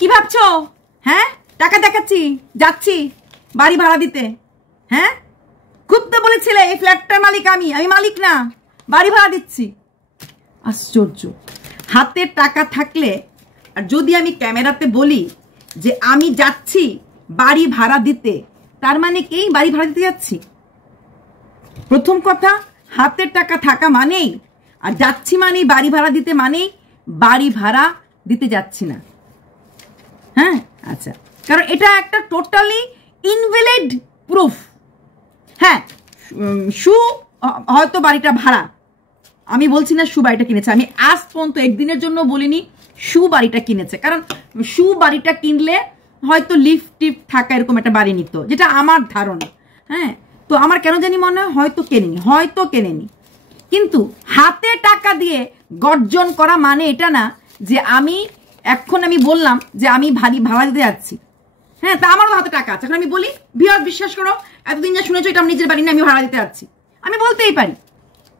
কি ভাবছো? হ্যাঁ, টাকা দেখাচ্ছি, যাচ্ছি বাড়ি ভাড়া দিতে। হ্যাঁ, খুব তো বলেছিলে এই ফ্ল্যাটটার মালিক আমি মালিক না, বাড়ি ভাড়া দিচ্ছি। আশ্চর্য, হাতে টাকা থাকলে আর যদি আমি ক্যামেরাতে বলি যে আমি যাচ্ছি বাড়ি ভাড়া দিতে, তার মানে কি বাড়ি ভাড়া দিতে যাচ্ছি? প্রথম কথা, হাতে টাকা থাকা মানেই আর যাচ্ছি মানেই বাড়ি ভাড়া দিতে মানেই বাড়ি ভাড়া দিতে যাচ্ছি না। হ্যাঁ, আচ্ছা, কারণ এটা একটা টোটালি ইনভ্যালিড প্রুফ। হ্যাঁ, শু হয়তো বাড়িটা ভাড়া, আমি বলছি না শু বাড়িটা কিনেছে, আমি আজ পর্যন্ত একদিনের জন্য বলিনি শু বাড়িটা কিনেছে, কারণ শু বাড়িটা কিনলে হয়তো লিফট টিফট থাকা এরকম একটা বাড়ি নিত, যেটা আমার ধারণা। হ্যাঁ, তো আমার কেন জানি মনে হয় হয়তো কেনেনি। কিন্তু হাতে টাকা দিয়ে গর্জন করা মানে এটা না যে আমি বললাম যে আমি ভাড়া দিতে যাচ্ছি। হ্যাঁ, তা আমারও হাতে টাকা আছে, এখন আমি বলি ভিউয়ার্স বিশ্বাস করো, এতদিন যা শুনেছো এটা আমি নিজের বাড়ি না, আমি ভাড়া দিতে যাচ্ছি, আমি বলতেই পারি।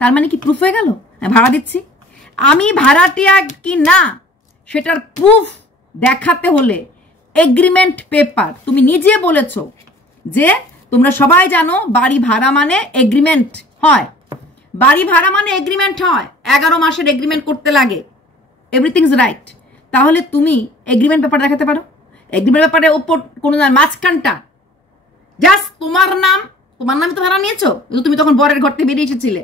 তার মানে কি প্রুফ হয়ে গেল ভাড়া দিচ্ছি? আমি ভাড়াটিয়া কি না সেটার প্রুফ দেখাতে হলে এগ্রিমেন্ট পেপার, তুমি নিজে বলেছো যে তোমরা সবাই জানো বাড়ি ভাড়া মানে এগ্রিমেন্ট হয়, বাড়ি ভাড়া মানে এগ্রিমেন্ট হয়, 11 মাসের এগ্রিমেন্ট করতে লাগে, এভরিথিং ইজ রাইট। তাহলে তুমি এগ্রিমেন্ট পেপার দেখাতে পারো। এগ্রিমেন্ট পেপারের ওপর কোনো মাঝখানটা জাস্ট তোমার নাম তো ভাড়া নিয়েছো, তুমি তখন বরের ঘর থেকে বেরিয়ে এসেছিলে,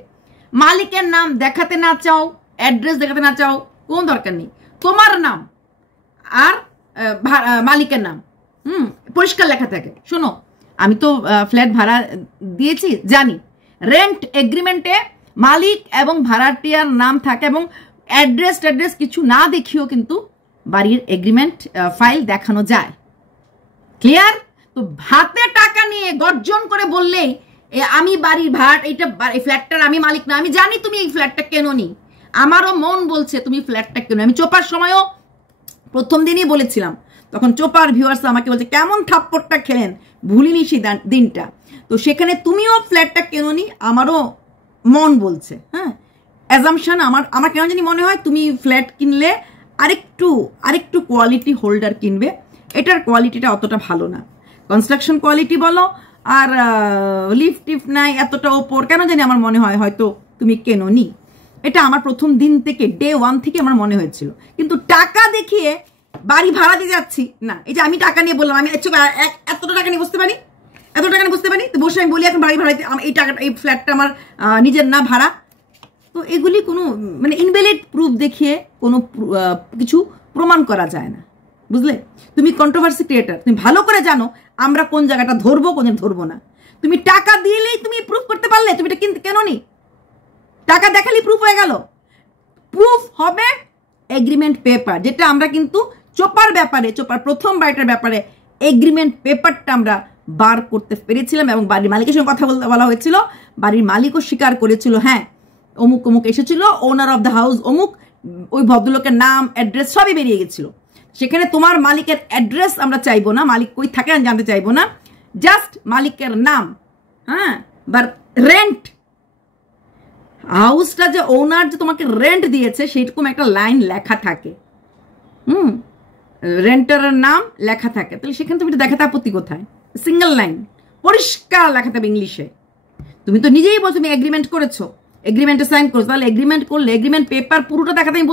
মালিকের নাম দেখাতে না চাও, অ্যাড্রেস দেখাতে না চাও, কোন দরকার নেই, তোমার নাম আর মালিকের নাম পরিষ্কার লেখা থাকে। শোনো, আমি তো ফ্ল্যাট ভাড়া দিয়েছি, জানি রেন্ট এগ্রিমেন্টে মালিক এবং ভাড়াটিয়ার নাম থাকে, এবং অ্যাড্রেস কিছু না দেখিও কিন্তু বাড়ির এগ্রিমেন্ট ফাইল দেখানো যায়। ক্লিয়ার? তো হাতে টাকা নিয়ে গর্জন করে বললেই আমি বাড়ির ভাড়া, এই ফ্ল্যাটটার আমি মালিক না, আমি জানি তুমি এই ফ্ল্যাটটা কেননি, আমারও মন বলছে তুমি ফ্ল্যাটটা কেন। আমি চোপার সময়ও প্রথম দিনই বলেছিলাম, তখন চোপার ভিউয়ার্স আমাকে বলছে কেমন থাপ্পড়টা খেলেন, ভুলিনি সেই দিনটা। তো সেখানে তুমিও ফ্ল্যাটটা কেননি, আমারও মন বলছে। হ্যাঁ, অ্যাজাম্পশন আমার কেন জানি মনে হয় তুমি ফ্ল্যাট কিনলে আরেকটু কোয়ালিটি হোল্ডার কিনবে, এটার কোয়ালিটিটা অতটা ভালো না, কনস্ট্রাকশন কোয়ালিটি বলো আর লিফট টিফট নাই এতটা ওপর, কেন জানি আমার মনে হয় হয়তো তুমি কেননি। এটা আমার প্রথম দিন থেকে, ডে 1 থেকে আমার মনে হয়েছিল। কিন্তু টাকা দেখিয়ে বাড়ি ভাড়া দিয়ে যাচ্ছি না, এই যে আমি টাকা নিয়ে বললাম আমি এতটা টাকা নিয়ে বুঝতে পারি, তো বসে আমি বলি এখন বাড়ি ভাড়া এই টাকাটা, এই ফ্ল্যাটটা আমার নিজের না, ভাড়া। তো এগুলি কোনো ইনভ্যালিড প্রুফ দেখিয়ে কোনো কিছু প্রমাণ করা যায় না, বুঝলে? তুমি কন্ট্রোভার্সি ক্রিয়েটার, তুমি ভালো করে জানো আমরা কোন জায়গাটা ধরবো কোন ধরবো না। তুমি টাকা দিলেই তুমি প্রুফ করতে পারলে তুমি এটা কিনতে কেন নি? টাকা দেখালেই প্রুফ হয়ে গেল? প্রুফ হবে এগ্রিমেন্ট পেপার, যেটা আমরা কিন্তু চোপার প্রথম বাড়িটার ব্যাপারে এগ্রিমেন্ট পেপারটা আমরা বার করতে পেরেছিলাম, এবং বাড়ির মালিকের সঙ্গে কথা বলা হয়েছিল, বাড়ির মালিকও স্বীকার করেছিল হ্যাঁ অমুক এসেছিল, ওনার অফ দ্য হাউস অমুক, ওই ভদ্রলোকের নাম অ্যাড্রেস সবই বেরিয়ে গেছিল। সেখানে তোমার মালিকের অ্যাড্রেস আমরা চাইবো না, মালিক কই থাকে আমি জানতে চাইবো না, জাস্ট মালিকের নাম। হ্যাঁ, বা রেন্ট, হাউসটা যে ওনার যে তোমাকে রেন্ট দিয়েছে সেরকম একটা লাইন লেখা থাকে, রেন্টারের নাম লেখা থাকে, তাহলে সেখানে তুমি দেখাতে আপত্তি কোথায়? সিঙ্গেল লাইন পরিষ্কার লেখা থাকবে ইংলিশে। তুমি তো নিজেই বলছো তুমি এগ্রিমেন্ট করেছো, এগ্রিমেন্টে সাইন করছো, তাহলে এগ্রিমেন্ট করলে এগ্রিমেন্ট পেপার পুরোটা দেখাতে আমি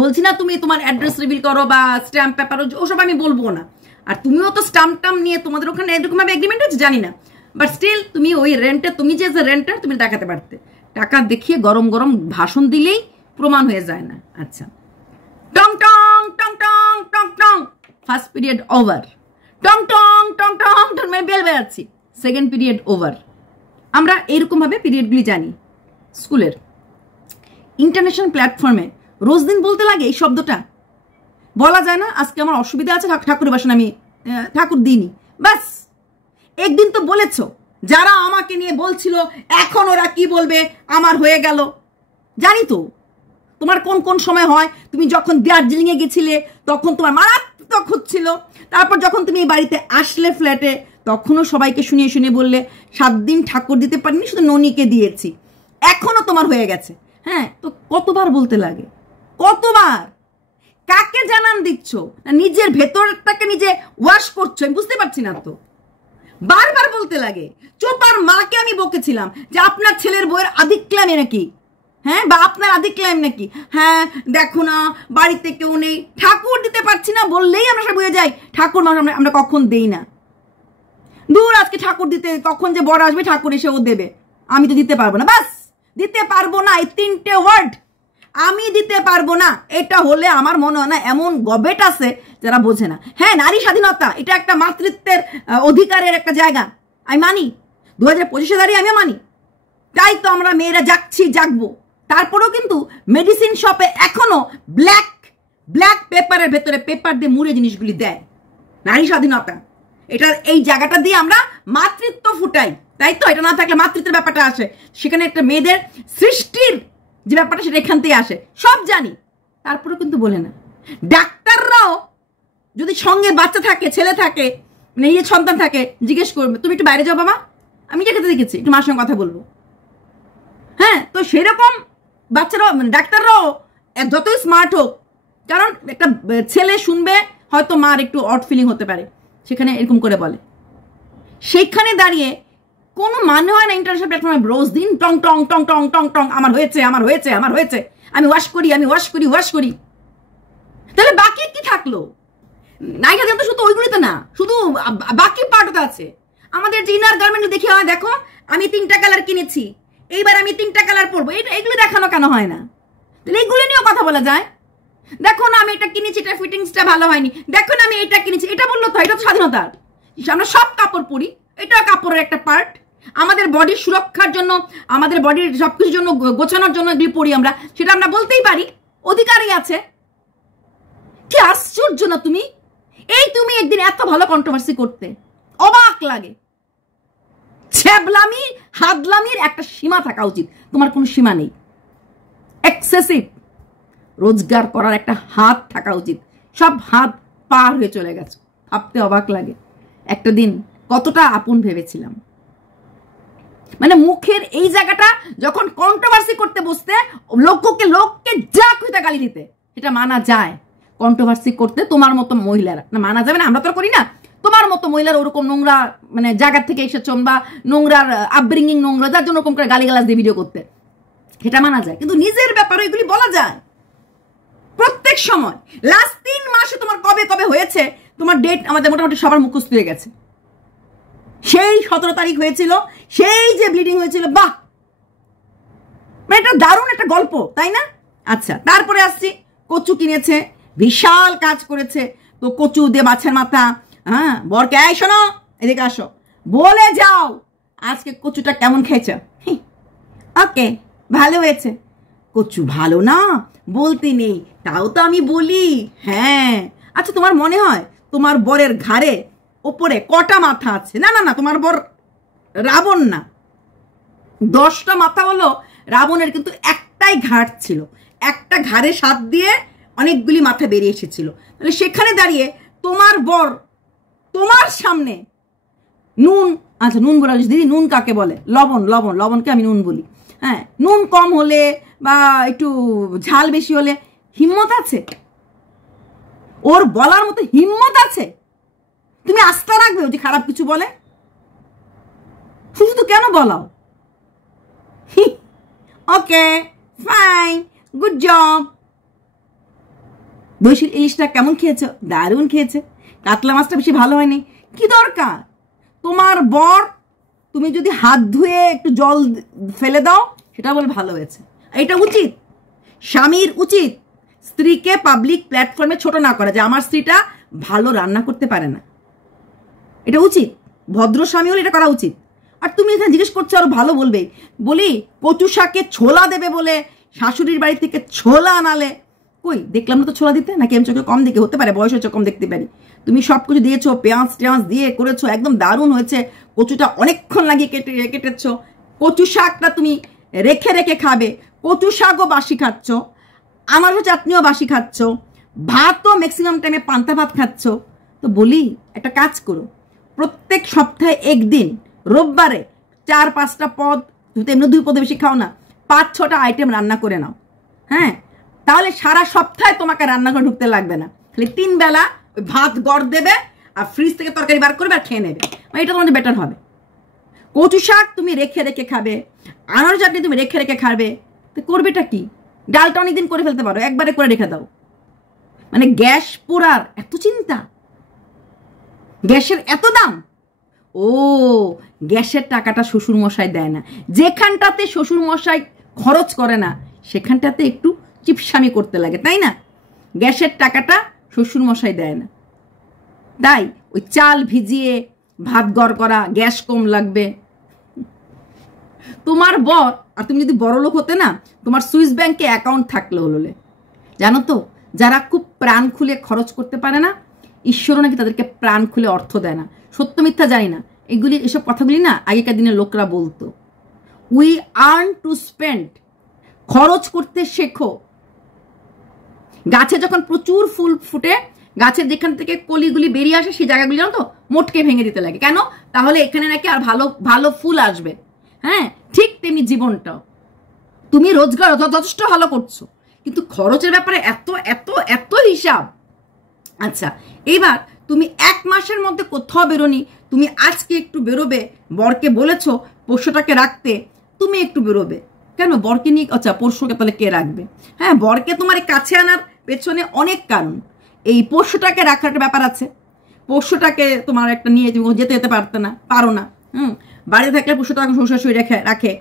বলছি না তুমি তোমার অ্যাড্রেস রিভিল করো বা স্ট্যাম্প পেপার, ওসব আমি বলবো না। আর তুমিও তো স্ট্যাম্প নিয়ে তোমাদের ওখানে এরকম ভাবে এগ্রিমেন্ট আছে জানি না, বাট স্টিল তুমি ওই রেন্টে, তুমি যে রেন্টার তুমি দেখাতে পারতে। টাকা দেখিয়ে গরম ভাষণ দিলেই প্রমাণ হয়ে যায় না। আচ্ছা, টং টং টং টং টং টং, ফার্স্ট পিরিয়ড ওভার, টং টং টং টং টং বেল বেড়াচ্ছি, সেকেন্ড পিরিয়ড ওভার। আমরা এইরকম ভাবে পিরিয়ডগুলি জানি। স্কুলের ইন্টারন্যাশনাল প্ল্যাটফর্মে রোজ দিন বলতে লাগে এই শব্দটা, বলা যায় না আজকে আমার অসুবিধা আছে ঠাকুরের বাসন আমি ঠাকুর দিইনি, বাস একদিন তো বলেছো। যারা আমাকে নিয়ে বলছিল এখন ওরা কি বলবে, আমার হয়ে গেল, জানি তো তোমার কোন কোন সময় হয়। তুমি যখন দার্জিলিং এ গেছিলে তখন তোমার মারাত্মক হচ্ছিল, তারপর যখন তুমি এই বাড়িতে আসলে ফ্ল্যাটে তখনও সবাইকে শুনিয়ে বললে 7 দিন ঠাকুর দিতে পারিনি, শুধু ননিকে দিয়েছি, এখনো তোমার হয়ে গেছে। হ্যাঁ, তো কতবার বলতে লাগে, কতবার? কাকে জানান দিচ্ছ? নিজের ভেতরটাকে নিজে ওয়াশ করছো? আমি বুঝতে পারছি না তো। বারবার বলতে লাগে। চোপার মাকে আমি বকেছিলাম যে আপনার ছেলের বইয়ের আধিক্লামে নাকি, হ্যাঁ, বা আপনার আধিক্লাম নাকি, হ্যাঁ দেখো না বাড়িতে কেউ নেই, ঠাকুর দিতে পারছি না বললেই আমরা সব বুঝে যাই ঠাকুর আমরা কখন দেই না। দূর, আজকে ঠাকুর দিতে কখন যে বর আসবে ঠাকুর এসে ও দেবে, আমি তো দিতে পারবো না। বাস, দিতে পারবো না, এই 3টে ওয়ার্ড, আমি দিতে পারবো না। এটা হলে আমার মনে হয় না এমন গবেট আছে যারা বোঝে না। হ্যাঁ, নারী স্বাধীনতা এটা একটা মাতৃত্বের অধিকারের একটা জায়গা, আমি মানি। 2025-এ দাঁড়িয়ে আমিও মানি। তাই তো আমরা মেয়েরা জাগবো। তারপরেও কিন্তু মেডিসিন শপে এখনো ব্ল্যাক পেপারের ভেতরে পেপার দিয়ে মুড়ে জিনিসগুলি দেয়। নারী স্বাধীনতা এটার এই জায়গাটা দিয়ে আমরা মাতৃত্ব ফুটাই, তাই তো? এটা না থাকলে মাতৃত্বের ব্যাপারটা আসে, সেখানে একটা মেয়েদের সৃষ্টির যে ব্যাপারটা সেটা এখান থেকে আসে, সব জানি। তারপরেও কিন্তু বলে না। ডাক্তাররাও যদি সঙ্গে বাচ্চা থাকে, ছেলে থাকে, নিজের সন্তান থাকে, জিজ্ঞেস করবে তুমি একটু বাইরে যাও বাবা, আমি যেতে দেখেছি, একটু মার সঙ্গে কথা বলবো। হ্যাঁ, তো সেরকম বাচ্চারাও, ডাক্তাররাও যতই স্মার্ট হোক, কারণ একটা ছেলে শুনবে হয়তো মার একটু অড ফিলিং হতে পারে, সেখানে এরকম করে বলে। সেখানে দাঁড়িয়ে কোনো মানে হয় না ইন্টারন্যাশনাল প্ল্যাটফর্মে রোজ দিন টং টং টং টং টং টং আমার হয়েছে, আমি ওয়াশ করি। তাহলে বাকি কি থাকলো? নায়িকা তো শুধু ওইগুলিতে না, শুধু বাকি পার্টও আছে। আমাদের যে ইনার গার্মেন্ট দেখি হয়, দেখো আমি 3টা কালার কিনেছি, এইবার আমি 3টা কালার পরবো, এইগুলো দেখানো কেন হয় না? তাহলে এইগুলো নিয়েও কথা বলা যায়। দেখো না আমি এটা কিনেছি, এটা ফিটিংসটা ভালো হয়নি, দেখো না আমি এটা কিনেছি, এটা বললো তো, এটা তো স্বাধীনতার। আমরা সব কাপড় পরি, এটা কাপড়ের একটা পার্ট। আমাদের বডির সুরক্ষার জন্য, আমাদের বডির সবকিছুর জন্য, গোছানোর জন্য এগুলি পরি আমরা, সেটা আমরা বলতেই পারি, অধিকারই আছে। কি আশ্চর্য না তুমি! তুমি একদিন এত ভালো কন্ট্রোভার্সি করতে, অবাক লাগে। ছ্যাবলামি হাদলামির একটা সীমা থাকা উচিত, তোমার কোনো সীমা নেই। এক্সেসিভ রোজগার করার একটা হাত থাকা উচিত, সব হাত পার হয়ে চলে গেছে। ভাবতে অবাক লাগে একটা দিন কতটা আপন ভেবেছিলাম। মানে মুখের এই জায়গাটা যখন কন্ট্রোভার্সি করতে বসতে, লোককে যা খুঁজতে গালি দিতে, সেটা মানা যায়। কন্ট্রোভার্সি করতে তোমার মতো মহিলারা, না মানা যাবে না, আমরা তো করি না, তোমার মতো মহিলারা ওরকম নোংরা মানে জায়গার থেকে এসেছ, বা নোংরার আপব্রিঙ্গিং নোংরা, যার জন্য ওরকম করে গালিগালাজ দিয়ে ভিডিও করতে, সেটা মানা যায়। কিন্তু নিজের ব্যাপারে এগুলি বলা যায় প্রত্যেক সময়। লাস্ট 3 মাসে তোমার কবে কবে হয়েছে, তোমার ডেট আমাদের মোটামুটি সবার মুখস্থ হয়ে গেছে। সেই 17 তারিখ হয়েছিল, সেই যে ব্লিডিং হয়েছিল, বাহ, মানে এটা দারুণ একটা গল্প, তাই না? আচ্ছা, তারপরে আসছি, কচু কিনেছে, বিশাল কাজ করেছে, তো কচু দিয়ে মাছের মাথা, হ্যাঁ, বরকে এই শোনো এদিকে আসো, বলে যাও আজকে কচুটা কেমন খেয়েছ। ওকে, ভালো হয়েছে। কচু ভালো না বলতে নেই, তাও তো আমি বলি। হ্যাঁ, আচ্ছা তোমার মনে হয় তোমার বরের ঘাড়ে ওপরে কটা মাথা আছে? না না না, তোমার বর রাবণ না, 10টা মাথা হলো রাবণের, কিন্তু একটাই ঘাট ছিল, একটা ঘাড়ে সাত দিয়ে অনেকগুলি মাথা বেরিয়ে এসেছিল। তাহলে সেখানে দাঁড়িয়ে তোমার বর তোমার সামনে নুন, আচ্ছা নুন বলা, দিদি নুন কাকে বলে? লবণকে আমি নুন বলি। হ্যাঁ, নুন কম হলে বা একটু ঝাল বেশি হলে হিম্মত আছে? ওর বলার মতো হিম্মত আছে? তুমি আস্থা রাখবে ও যে খারাপ কিছু বলে? শুধু তো কেন বলাও? Okay fine, good job. দইশিল ইলিশটা কেমন খেয়েছো? দারুণ খেয়েছে। কাতলা মাছটা বেশি ভালো হয়নি। কি দরকার? তোমার বর তুমি যদি হাত ধুয়ে একটু জল ফেলে দাও, সেটা বলে ভালো হয়েছে। এটা উচিত, স্বামীর উচিত স্ত্রীকে পাবলিক প্ল্যাটফর্মে ছোট না করা, যে আমার স্ত্রীটা ভালো রান্না করতে পারে না, এটা উচিত। ভদ্র স্বামী হলে এটা করা উচিত। আর তুমি এখানে জিজ্ঞেস করছো আরো ভালো বলবে, বলি কচু শাকে ছোলা দেবে বলে শাশুড়ির বাড়ি থেকে ছোলা আনালে, কই দেখলাম না তো ছোলা দিতে, নাকি আমি চোখে কম দেখে, হতে পারে বয়স হচ্ছে কম দেখতে পারি। তুমি সব কিছু দিয়েছো, পেঁয়াজ টেঁয়াজ দিয়ে করেছো, একদম দারুণ হয়েছে। কচুটা অনেকক্ষণ লাগিয়ে কেটেছো। কচু শাকটা তুমি রেখে রেখে খাবে, কচু শাকও বাসি খাচ্ছ, আমারও চাটনিও বাসি খাচ্ছ, ভাতও ম্যাক্সিমাম টাইমে পান্তা ভাত খাচ্ছ। তো বলি একটা কাজ করো, প্রত্যেক সপ্তাহে একদিন রোববারে 4-5টা পদ, তুমি তো এমনি 2 পদে বেশি খাও না, 5-6টা আইটেম রান্না করে নাও। হ্যাঁ, তাহলে সারা সপ্তাহে তোমাকে রান্নাঘর ঢুকতে লাগবে না, খালি 3 বেলা ওই ভাত গড় দেবে আর ফ্রিজ থেকে তরকারি বার করবে আর খেয়ে নেবে, মানে এটা তোমাদের বেটার হবে। কচু শাক তুমি রেখে রেখে খাবে, আনার চাটনি তুমি রেখে রেখে খাবে, তো করবেটা কি? ডালটা অনেকদিন করে ফেলতে পারো, একবারে করে রেখে দাও। মানে গ্যাস পোড়ার এত চিন্তা, গ্যাসের এত দাম। ও, গ্যাসের টাকাটা শ্বশুর মশাই দেয় না, যেখানটাতে শ্বশুর মশাই খরচ করে না সেখানটাতে একটু চিপসামি করতে লাগে, তাই না? গ্যাসের টাকাটা শ্বশুর মশাই দেয় না, তাই ওই চাল ভিজিয়ে ভাত গড় করা, গ্যাস কম লাগবে। তোমার বর, আর তুমি যদি বড় লোক হতে না, তোমার সুইস ব্যাংকে অ্যাকাউন্ট থাকলে হলো। জানো তো, যারা খুব প্রাণ খুলে খরচ করতে পারে না, ঈশ্বরও নাকি তাদেরকে প্রাণ খুলে অর্থ দেয় না। সত্য মিথ্যা জানি না, এসব কথাগুলি না আগেকার দিনের লোকরা বলতো। উই আর্ন টু স্পেন্ড, খরচ করতে শেখো। গাছে যখন প্রচুর ফুল ফুটে, গাছের যেখান থেকে কলিগুলি বেরিয়ে আসে সেই জায়গাগুলি জানো তো মোটকে ভেঙে দিতে লাগে, কেন? তাহলে এখানে নাকি আর ভালো ভালো ফুল আসবে। হ্যাঁ, ঠিক তেমনি জীবনটাও, তুমি রোজগার যথেষ্ট ভালো করছো, কিন্তু খরচের ব্যাপারে এত এত এত হিসাব। আচ্ছা, এবার তুমি 1 মাসের মধ্যে কোথাও বেরোনি, তুমি আজকে একটু বেরোবে, বরকে বলেছো পোষ্যটাকে রাখতে, তুমি একটু বেরোবে কেন? বরকে নিয়ে, আচ্ছা পোষ্যকে তাহলে কে রাখবে? হ্যাঁ, বরকে তোমার কাছে আনার পেছনে অনেক কারণ। এই পোষ্যটাকে রাখার একটা ব্যাপার আছে, পোষ্যটাকে তোমার একটা নিয়ে তুমি যেতে পারো না। বাড়িতে থাকলে পোষ্যটা শ্বশুর শাশুড়ি রাখে,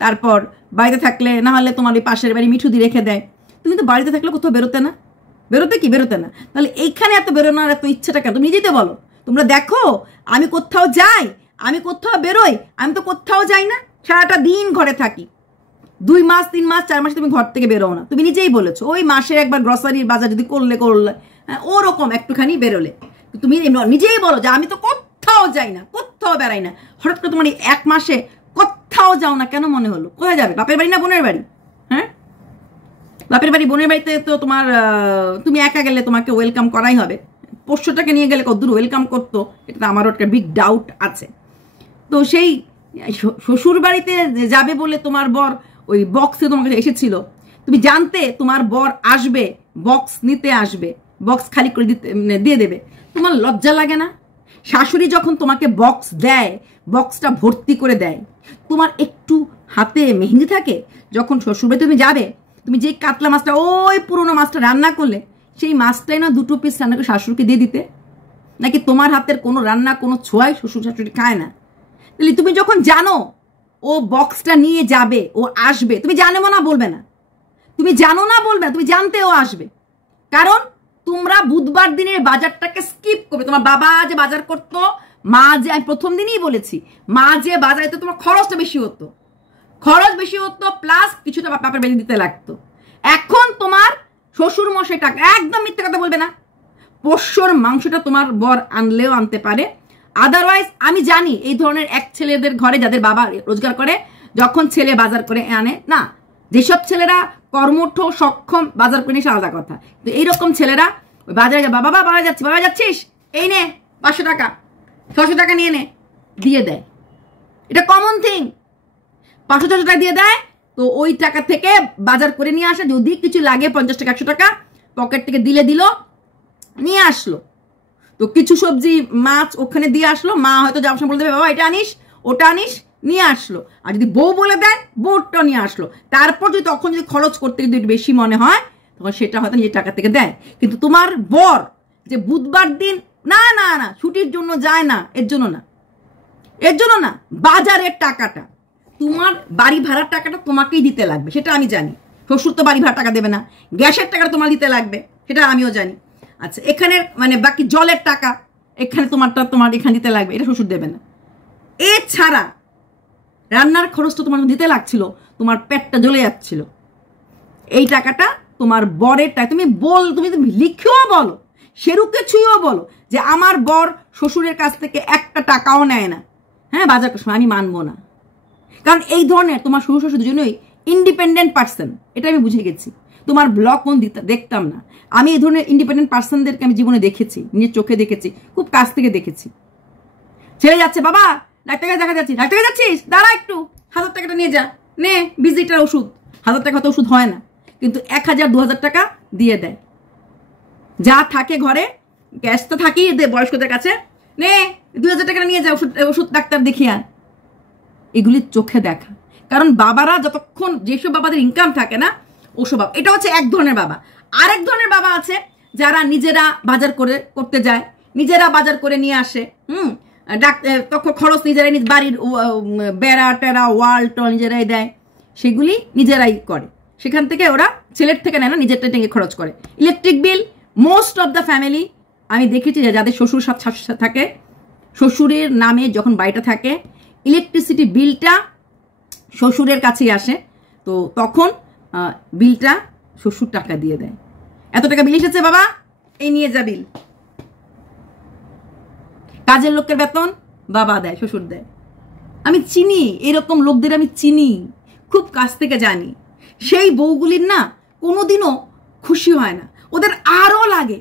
তারপর বাড়িতে থাকলে না হলে তোমার ওই পাশের বাড়ি মিঠুদি রেখে দেয়। তুমি তো বাড়িতে থাকলে কোথাও বেরোতে না, বেরোতে না, তাহলে এইখানে এত বেরোনোর এত ইচ্ছাটা কেন? তুমি নিজেতে বলো। তোমরা দেখো আমি কোথাও যাই, আমি কোথাও বেরোই, আমি তো কোথাও যাই না, সারাটা দিন ঘরে থাকি। 2 মাস 3 মাস 4 মাস তুমি ঘর থেকে বেরোও না, তুমি নিজেই বলেছো। ওই মাসে একবার গ্রসারির বাজার যদি করলে ওরকম একটুখানি বেরোলে, তুমি নিজেই বলো যে আমি তো কোথাও যাই না, কোথাও বেড়াই না। হঠাৎ করে তোমার 1 মাসে কোথাও যাও না কেন মনে হলো? কোথায় যাবে? বাপের বাড়ি না বোনের বাড়ি? হ্যাঁ, বাপের বাড়ি বোনের বাড়িতে তো তোমার তুমি একা গেলে তোমাকে ওয়েলকাম করাই হবে, পোষ্যটাকে নিয়ে গেলে কতদূর ওয়েলকাম করতো এটা আমারও একটা বিগ ডাউট আছে। তো সেই শ্বশুর বাড়িতে যাবে বলে তোমার বর ওই বক্সে তোমার কাছে এসেছিল, তুমি জানতে তোমার বর আসবে, বক্স নিতে আসবে, বক্স খালি করে দিয়ে দেবে, তোমার লজ্জা লাগে না? শাশুড়ি যখন তোমাকে বক্স দেয়, বক্সটা ভর্তি করে দেয়, তোমার একটু হাতে মেহেন্দি থাকে? যখন শ্বশুরবাড়িতে তুমি যাবে, তুমি যে কাতলা মাছটা, ওই পুরোনো মাছটা রান্না করলে, সেই মাছটাই না 2 পিস রান্না করে শাশুড়িকে দিয়ে দিতে? নাকি তোমার হাতের কোনো রান্না কোনো ছোঁয়াই শ্বশুর শাশুড়ি খায় না? তাহলে তুমি যখন জানো ও বক্সটা নিয়ে যাবে, ও আসবে, তুমি জানো না বলবে না, তুমি জানো না বলবে না, তুমি জানতে ও আসবে। কারণ তোমরা বুধবার দিনের বাজারটাকে স্কিপ করবে। তোমার বাবা যে বাজার করতো, মা যে, আমি প্রথম দিনই বলেছি, মা যে বাজারে তো তোমার খরচটা বেশি হতো, প্লাস কিছুটা বাপের বাড়ি দিতে লাগতো। এখন তোমার শ্বশুর মশাই টাকা, একদম মিথ্যে কথা বলবে না, পোষ্যর মাংসটা তোমার বর আনলেও আনতে পারে। আদারওয়াইজ আমি জানি এই ধরনের এক ছেলেদের ঘরে যাদের বাবা রোজগার করে, যখন ছেলে বাজার করে আনে না, যেসব ছেলেরা কর্মঠ সক্ষম বাজার করে নিয়ে আলাদা কথা, তো এইরকম ছেলেরা ওই বাজারে বাবা বাবা যাচ্ছিস, এই নে 500 টাকা 600 টাকা নিয়ে নে, দিয়ে দেয়। এটা কমন থিং, 500-600 টাকা দিয়ে দেয়। তো ওই টাকা থেকে বাজার করে নিয়ে আসে, যদি কিছু লাগে 50 টাকা 100 টাকা পকেট থেকে দিল, নিয়ে আসলো। তো কিছু সবজি মাছ ওখানে দিয়ে আসলো, মা হয়তো যাওয়ার সময় বলে দেবে বাবা এটা আনিস ওটা আনিস, নিয়ে আসলো। আর যদি বউ বলে দেয়, বউটা নিয়ে আসলো। তারপর যদি তখন যদি খরচ করতে যদি বেশি মনে হয়, তখন সেটা হয়তো নিজের টাকা থেকে দেয়। কিন্তু তোমার বর যে বুধবার দিন না ছুটির জন্য যায় না, এর জন্য না, বাজারের টাকাটা, তোমার বাড়ি ভাড়ার টাকাটা তোমাকেই দিতে লাগবে, সেটা আমি জানি। শ্বশুর তো বাড়ি ভাড়া টাকা দেবে না, গ্যাসের টাকাটা তোমার দিতে লাগবে, সেটা আমিও জানি। আচ্ছা, এখানে মানে বাকি জলের টাকা এখানে তোমার এখানে দিতে লাগবে, এটা শ্বশুর দেবে না। এছাড়া রান্নার খরচটা তোমার দিতে লাগছিল, তোমার পেটটা জ্বলে যাচ্ছিল, এই টাকাটা তোমার বরের টাকা। তুমি লিখেও বলো, সেরুকে ছুঁয়েও বলো যে আমার বর শ্বশুরের কাছ থেকে একটা টাকাও নেয় না, হ্যাঁ বাজার সময় আমি মানবো না। কারণ এই ধরনের তোমার শ্বশুর শাশুড়ি দুজনেই ইন্ডিপেন্ডেন্ট পার্সন, এটা আমি বুঝে গেছি। তোমার ব্লগ কোন দেখতাম না, আমি এই ধরনের ইন্ডিপেন্ডেন্ট পার্সনদেরকে আমি জীবনে দেখেছি, নিজের চোখে দেখেছি, খুব কাছ থেকে দেখেছি। ছেড়ে যাচ্ছে বাবা ডাক্তার যাচ্ছিস, দাঁড়া একটু 1000 টাকাটা নিয়ে যা, নে ভিজিটার ওষুধ, 1000 টাকা তো ওষুধ হয় না, কিন্তু 1000 2000 টাকা দিয়ে দেয়। যা থাকে ঘরে, ক্যাশ তো থাকেই বয়স্কদের কাছে, নে 2000 টাকা নিয়ে যাও, ওষুধ ডাক্তার দেখিয়ে। এগুলি চোখে দেখা। কারণ বাবারা যতক্ষণ, যেসব বাবাদের ইনকাম থাকে না ওসব বাবা, এটা হচ্ছে এক ধরনের বাবা। আরেক ধরনের বাবা আছে যারা নিজেরা বাজার করতে যায়, নিজেরা বাজার করে নিয়ে আসে, তখন খরচ নিজেরাই, বাড়ির বেড়া টেরা ওয়াল টল নিজেরাই দেয়, সেগুলি নিজেরাই করে। সেখান থেকে ওরা ছেলের থেকে নেয় না, নিজেরটা টেঙ্গে খরচ করে। Electric bill most of the family আমি দেখেছি যাদের শ্বশুর শাশুড়ি থাকে, শ্বশুরের নামে যখন বাড়িটা থাকে, ইলেকট্রিসিটি বিলটা শ্বশুরের কাছেই আসে। তো তখন বিলটা শ্বশুর টাকা দিয়ে দেয়, এত টাকা বিল এসেছে বাবা, এই নিয়ে যা বিল। কাজের লোকের বেতন বাবা দেয়, শ্বশুর দেয়। আমি চিনি এরকম লোকদের, আমি চিনি, খুব কাছ থেকে জানি। সেই বউগুলির না কোনোদিনও খুশি হয় না, ওদের আরো লাগে।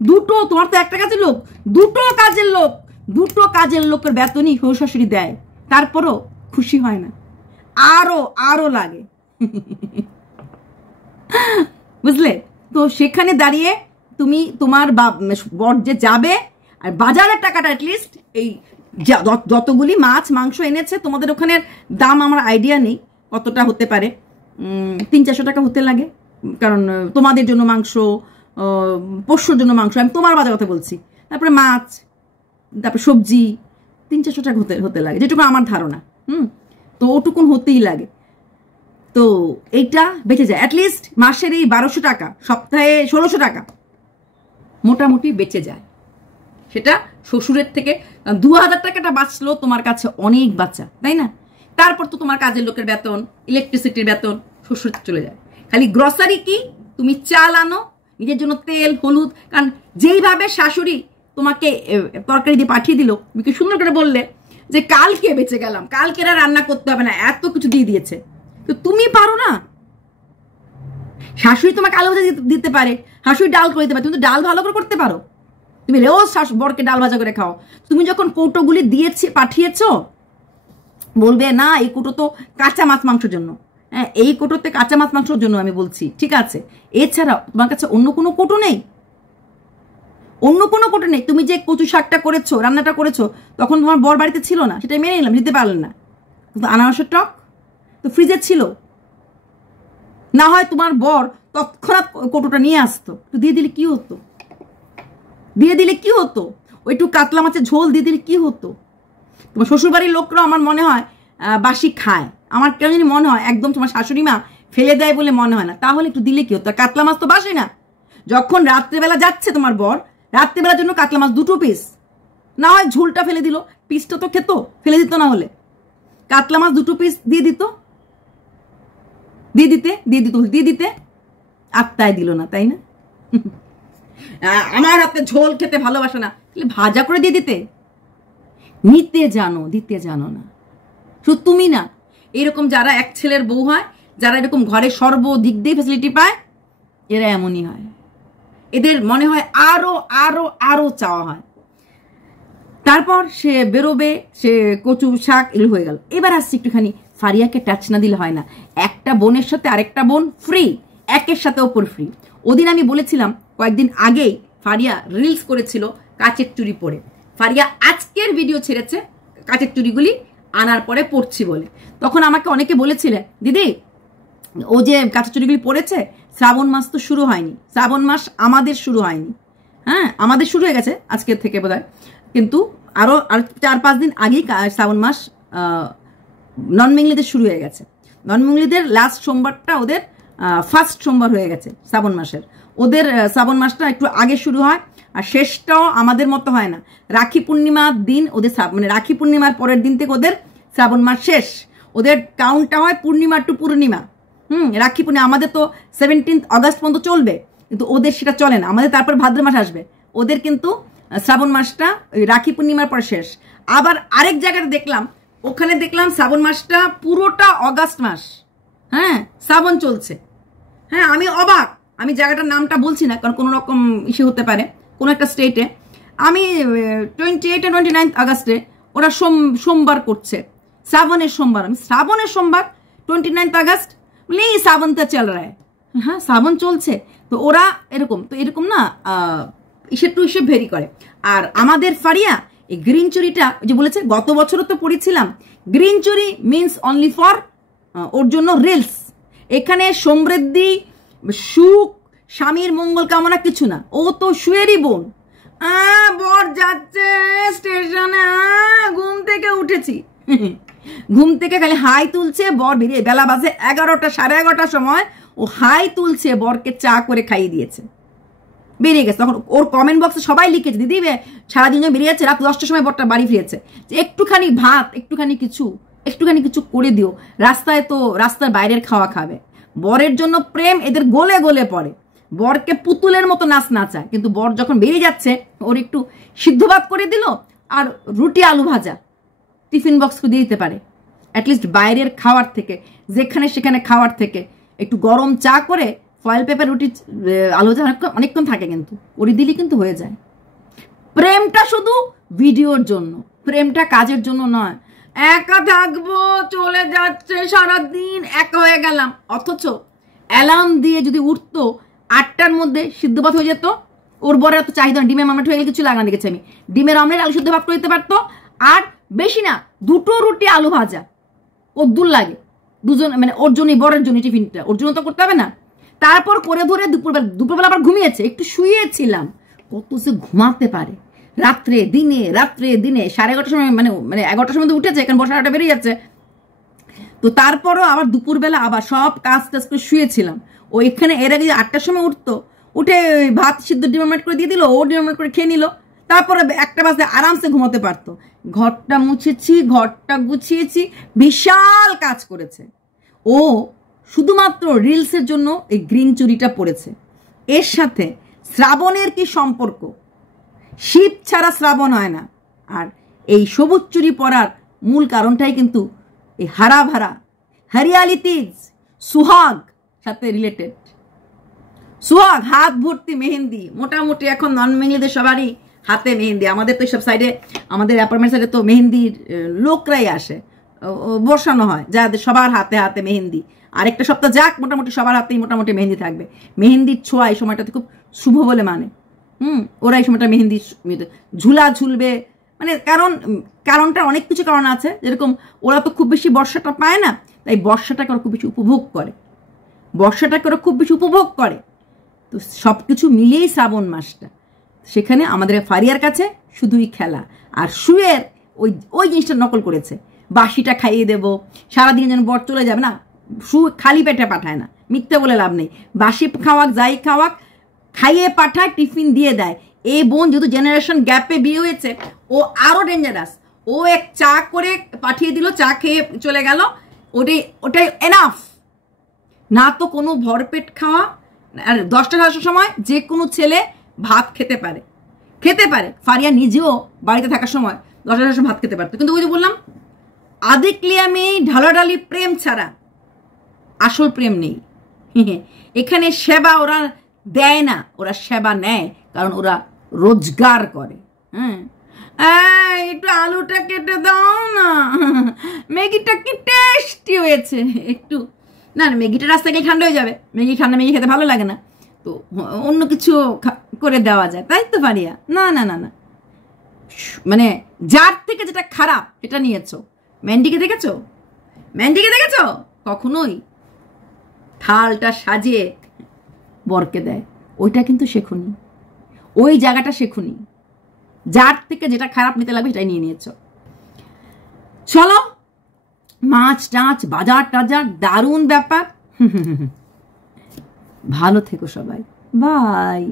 দুটো, তোমার তো একটা কাজের লোক, দুটো কাজের লোকের বেতনই শ্বশুর শাশুড়ি দেয়, তারপরও খুশি হয় না, আরো লাগে। বুঝলে? তো সেখানে দাঁড়িয়ে তুমি তোমার বর যে যাবে, আর বাজারের টাকাটা অ্যাটলিস্ট এই যতগুলি মাছ মাংস এনেছে, তোমাদের ওখানের দাম আমার আইডিয়া নেই কতটা হতে পারে, 300-400 টাকা হতে লাগে। কারণ তোমাদের জন্য মাংস, পোষ্যর জন্য মাংস, আমি তোমার বাজার কথা বলছি, তারপরে মাছ, তারপরে সবজি, 300-400 টাকা হতে লাগে, যেটুকু আমার ধারণা। তো ওটুকুন হতেই লাগে। তো এইটা বেঁচে যায়, অ্যাটলিস্ট মাসের এই 1200 টাকা, সপ্তাহে 1600 টাকা মোটামুটি বেঁচে যায়। সেটা শ্বশুরের থেকে 2000 টাকাটা বাঁচলো তোমার কাছে অনেক বাঁচা, তাই না? তারপর তো তোমার কাজের লোকের বেতন, ইলেকট্রিসিটির বেতন শ্বশুর চলে যায়। খালি গ্রসারি কি, তুমি চাল আনো, নিজের জন্য তেল হলুদ। কারণ যেইভাবে শাশুড়ি তোমাকে তরকারি দিয়ে পাঠিয়ে দিল, তুমি কি সুন্দর করে বললে যে কালকে বেঁচে গেলাম, কালকে আর রান্না করতে হবে না, এত কিছু দিয়ে দিয়েছে। তো তুমি পারো না? শাশুড়ি তোমাকে আলু ভাজা দিতে পারে, শাশুড়ি ডাল করে দিতে পারে, তুমি তো ডাল ভালো করে করতে পারো, তুমি রোজ বরকে ডাল ভাজা করে খাও। তুমি যখন কৌটোগুলি পাঠিয়েছ, বলবে না এই কৌটো তো কাঁচা মাছ মাংসের জন্য, হ্যাঁ এই কৌটোতে কাঁচা মাছ মাংসের জন্য আমি বলছি, ঠিক আছে। এছাড়া তোমার কাছে অন্য কোনো কৌটো নেই, তুমি যে কচু শাকটা করেছো, রান্নাটা করেছো, তখন তোমার বর বাড়িতে ছিল না, সেটা মেনে নিলাম, দিতে পারলেন না। কিন্তু আনারসের টক তো ফ্রিজে ছিল, না হয় তোমার বর তৎক্ষণাৎ কৌটোটা নিয়ে আসতো, দিয়ে দিলে কি হতো, ওইটু কাতলা মাছের ঝোল দিয়ে দিলে কি হতো? তোমার শ্বশুরবাড়ির লোকরা আমার মনে হয় বাসি খায়, আমার কেন জানি মনে হয় একদম তোমার শাশুড়ি মা ফেলে দেয় বলে মনে হয় না। তাহলে একটু দিলে কি হতো? কাতলা মাছ তো বাসে না। যখন রাত্রেবেলা যাচ্ছে তোমার বর, রাত্রেবেলার জন্য কাতলা মাছ 2 পিস, না হয় ঝোলটা ফেলে দিল, পিসটা তো খেতো, ফেলে দিত না, হলে কাতলা মাছ 2 পিস দিয়ে দিতে আত্মায় দিল না, তাই না? আমার হাতে ঝোল খেতে ভালোবাসে না, তাহলে ভাজা করে দিয়ে দিতে। নিতে জানো, দিতে জানো না। শুধু তুমি না, এরকম যারা এক ছেলের বউ হয়, যারা এরকম ঘরে সর্বদিক দিয়ে ফ্যাসিলিটি পায়, এরা এমনই হয়। এদের মনে হয় আরো চাওয়া হয়। তারপর সে বেরোবে, সে কচু শাক এগুলো হয়ে গেল। এবার আসছি একটুখানি ফারিয়াকে টাচ না দিলে হয় না। একটা বোনের সাথে আরেকটা বোন ফ্রি, একের সাথে ওপর ফ্রি। ওদিন আমি বলেছিলাম, কয়েকদিন আগেই ফারিয়া রিলস করেছিল কাচের চুড়ি পরে। ফারিয়া আজকের ভিডিও ছেড়েছে কাচের চুড়িগুলি আনার পরে পড়ছি বলে। তখন আমাকে অনেকে বলেছিলেন, দিদি ও যে কাচের চুড়িগুলি পড়েছে, শ্রাবণ মাস তো শুরু হয়নি, শ্রাবণ মাস আমাদের শুরু হয়নি, হ্যাঁ আমাদের শুরু হয়ে গেছে আজকের থেকে বোধহয়, কিন্তু আর 4-5 দিন আগেই শ্রাবণ মাস নন বেঙ্গলিদের শুরু হয়ে গেছে। নন বেঙ্গলিদের লাস্ট সোমবারটা ওদের ফার্স্ট সোমবার হয়ে গেছে শ্রাবণ মাসের। ওদের শ্রাবণ মাসটা একটু আগে শুরু হয়, আর শেষটাও আমাদের মতো হয় না। রাখি পূর্ণিমার দিন ওদের, মানে রাখি পূর্ণিমার পরের দিন থেকে ওদের শ্রাবণ মাস শেষ। ওদের কাউন্টটা হয় পূর্ণিমা টু পূর্ণিমা। রাখি পূর্ণিমা আমাদের তো 17 অগস্ট পর্যন্ত চলবে, কিন্তু ওদের সেটা চলে না। আমাদের তারপর ভাদ্র মাস আসবে, ওদের কিন্তু শ্রাবণ মাসটা রাখি পূর্ণিমার পর শেষ। আবার আরেক জায়গাটা দেখলাম, ওখানে দেখলাম শ্রাবণ মাসটা পুরোটা অগাস্ট মাস, হ্যাঁ শ্রাবণ চলছে। হ্যাঁ আমি অবাক, আমি জায়গাটার নামটা বলছি না কারণ কোনো রকম ইস্যু হতে পারে কোনো একটা স্টেটে। আমি 28 আর 29 আগস্টে ওরা সোমবার করছে, শ্রাবণের সোমবার। আমি শ্রাবণের সোমবার 29 अगस्त, नहीं सावन तो चल रहा है, হ্যাঁ শ্রাবণ চলছে, তো ওরা এরকম তো এরকম না ইসে টু ইসে ভেরি করে। আর আমাদের ফারিয়া এই গ্রিন চুরিটা যে বলেছে, গত বছরও তো পড়েছিলাম, গ্রিন চুরি মিনস অনলি ফর ওর জন্য রিলস। এখানে সমৃদ্ধি, সুখ, স্বামীর মঙ্গল কামনা কিছু না, ও তো শুয়েরই বোন। বর যাচ্ছে স্টেশনে, ঘুম থেকে উঠেছি, ঘুম থেকে খালি হাই তুলছে, বর বেরিয়ে বেলা বাজে 11টা 11:30টার সময় ও হাই তুলছে, বরকে চা করে খাইয়ে দিয়েছে, বেরিয়ে গেছে। তখন ওর কমেন্ট বক্সে সবাই লিখেছে, দিদি সারাদিন বেরিয়ে যাচ্ছে, রাত 10টার সময় বরটা বাড়ি ফিরেছে, যে একটুখানি ভাত, একটুখানি কিছু করে দিও, রাস্তায় তো রাস্তার বাইরের খাওয়া খাবে। বরের জন্য প্রেম এদের গলে গলে পড়ে, বরকে পুতুলের মতো নাচ নাচায়, কিন্তু বর যখন বেরিয়ে যাচ্ছে ওর একটু সিদ্ধ ভাত করে দিল আর রুটি আলু ভাজা টিফিন বক্স দিয়ে দিতে পারে। অ্যাটলিস্ট বাইরের খাওয়ার থেকে, যেখানে সেখানে খাওয়ার থেকে একটু গরম চা করে ফয়েল পেপার রুটি আলু ভাজা অনেকক্ষণ থাকে, কিন্তু ওরি দিলি কিন্তু হয়ে যায়। প্রেমটা শুধু ভিডিওর জন্য, প্রেমটা কাজের জন্য নয়। একা থাকবো, চলে যাচ্ছে, সারাদিন একা হয়ে গেলাম। অথচ অ্যালার্ম দিয়ে যদি উঠতো 8টার মধ্যে সিদ্ধ ভাত হয়ে যেত, ওর বড় এত চাহিদা, ডিমের অমলেট হয়ে গেলে কিছু লাগানো দেখেছি আমি, ডিমের অমলেট আলু সিদ্ধ ভাত করে দিতে পারতো, আর বেশি না 2টো রুটি আলু ভাজা, ওর দূর লাগে দুজন, মানে ওর জন্যই, বরের জন্য টিফিনটা ওর জন্য তো করতে হবে না। তারপর করে ধরে দুপুরবেলা আবার ঘুমিয়েছে, একটু শুয়েছিলাম। কত সে ঘুমাতে পারে, রাত্রে দিনে 11:30 সময়, মানে 11টার সময় উঠেছে, কারণ বর্ষা 8টা বেরিয়ে যাচ্ছে। তো তারপরও আবার দুপুরবেলা আবার সব কাজ টাজ করে শুয়েছিলাম। ও এখানে এর আগে 8টার সময় উঠতো, উঠে ভাত সিদ্ধ ডিমার্ট করে দিয়ে দিল, ও ডিমার্ট করে খেয়ে নিল, তারপরে 1টা বাজে আরামসে ঘুমাতে পারতো। ঘরটা মুছেছি, ঘরটা গুছিয়েছি, বিশাল কাজ করেছে। ও শুধুমাত্র রিলসের জন্য এই গ্রিন চুরিটা পড়েছে। এর সাথে শ্রাবণের কি সম্পর্ক? শিব ছাড়া শ্রাবণ হয় না। আর এই সবুজ চুরি পরার মূল কারণটাই কিন্তু এই হারা ভারা হরিয়ালি তিজ সুহাগ সাথে রিলেটেড। সুহাগ হাত ভর্তি মেহেন্দি, মোটামুটি এখন নন বেঙ্গলিদের সবারই হাতে মেহেন্দি। আমাদের তো সব সাইডে, আমাদের অ্যাপার্টমেন্ট সাইডে তো মেহেন্দির লোকরাই আসে, বসানো হয়, যাদের সবার হাতে হাতে মেহেন্দি। আরেকটা সপ্তাহ যাক, মোটামুটি সবার হাতেই মোটামুটি মেহেন্দি থাকবে। মেহেন্দির ছোঁয়া এই সময়টাতে খুব শুভ বলে মানে। ওরা এই সময়টা মেহেন্দি ঝুলা ঝুলবে, মানে কারণটা অনেক কিছু কারণ আছে। যেরকম ওরা তো খুব বেশি বর্ষাটা পায় না, তাই বর্ষাটাকে ওরা খুব বেশি উপভোগ করে, তো সব কিছু মিলিয়েই শ্রাবণ মাসটা। সেখানে আমাদের ফারিয়ার কাছে শুধুই খেলা। আর শুয়ের ওই জিনিসটা নকল করেছে, বাসিটা খাইয়ে দেবো, সারাদিন যেন বর চলে যাবে না, খালি পেটে পাঠায় না, মিথ্যে বলে লাভ নেই। বাসি খাওয়াক, যাই খাওয়াক, খাইয়ে পাঠায়, টিফিন দিয়ে দেয়। এই বোন যেহেতু জেনারেশন গ্যাপে বিয়ে হয়েছে, ও আরো ডেঞ্জারাস। ও এক চা করে পাঠিয়ে দিল, চা খেয়ে চলে গেল, ওটাই এনাফ। না তো কোনো ভরপেট খাওয়া। আর 10টা 10টার সময় যে কোনো ছেলে ভাত খেতে পারে। ফারিয়া নিজেও বাড়িতে থাকার সময় 10টা 10টার সময় ভাত খেতে পারতো, কিন্তু ওই যে বললাম, আদিক্লিয়ামি ঢালাঢালি প্রেম ছাড়া আসল প্রেম নেই। এখানে সেবা ওরা দেয় না, ওরা সেবা নেয়, কারণ ওরা রোজগার করে। একটু আলুটা কেটে দাও না, ম্যাগিটা কি টেস্টি হয়েছে। একটু না, ম্যাগিটা রাস্তায় গিয়ে ঠান্ডা হয়ে যাবে, ম্যাগি খেতে ভালো লাগে না, তো অন্য কিছু করে দেওয়া যায়, তাই তো ফারিয়া? না, মানে যার থেকে যেটা খারাপ সেটা নিয়েছো। ম্যান্ডিকে দেখেছো? কখনোই থালটা সাজিয়ে বরকে দেয়, ওইটা কিন্তু শেখুনি, ওই জায়গাটা শেখুনি। যার থেকে যেটা খারাপ নিতে লাগবে সেটাই নিয়ে নিয়েছো। চলো, মাছ টাছ, বাজার টাজার, দারুণ ব্যাপার। ভালো থেকো সবাই, বাই।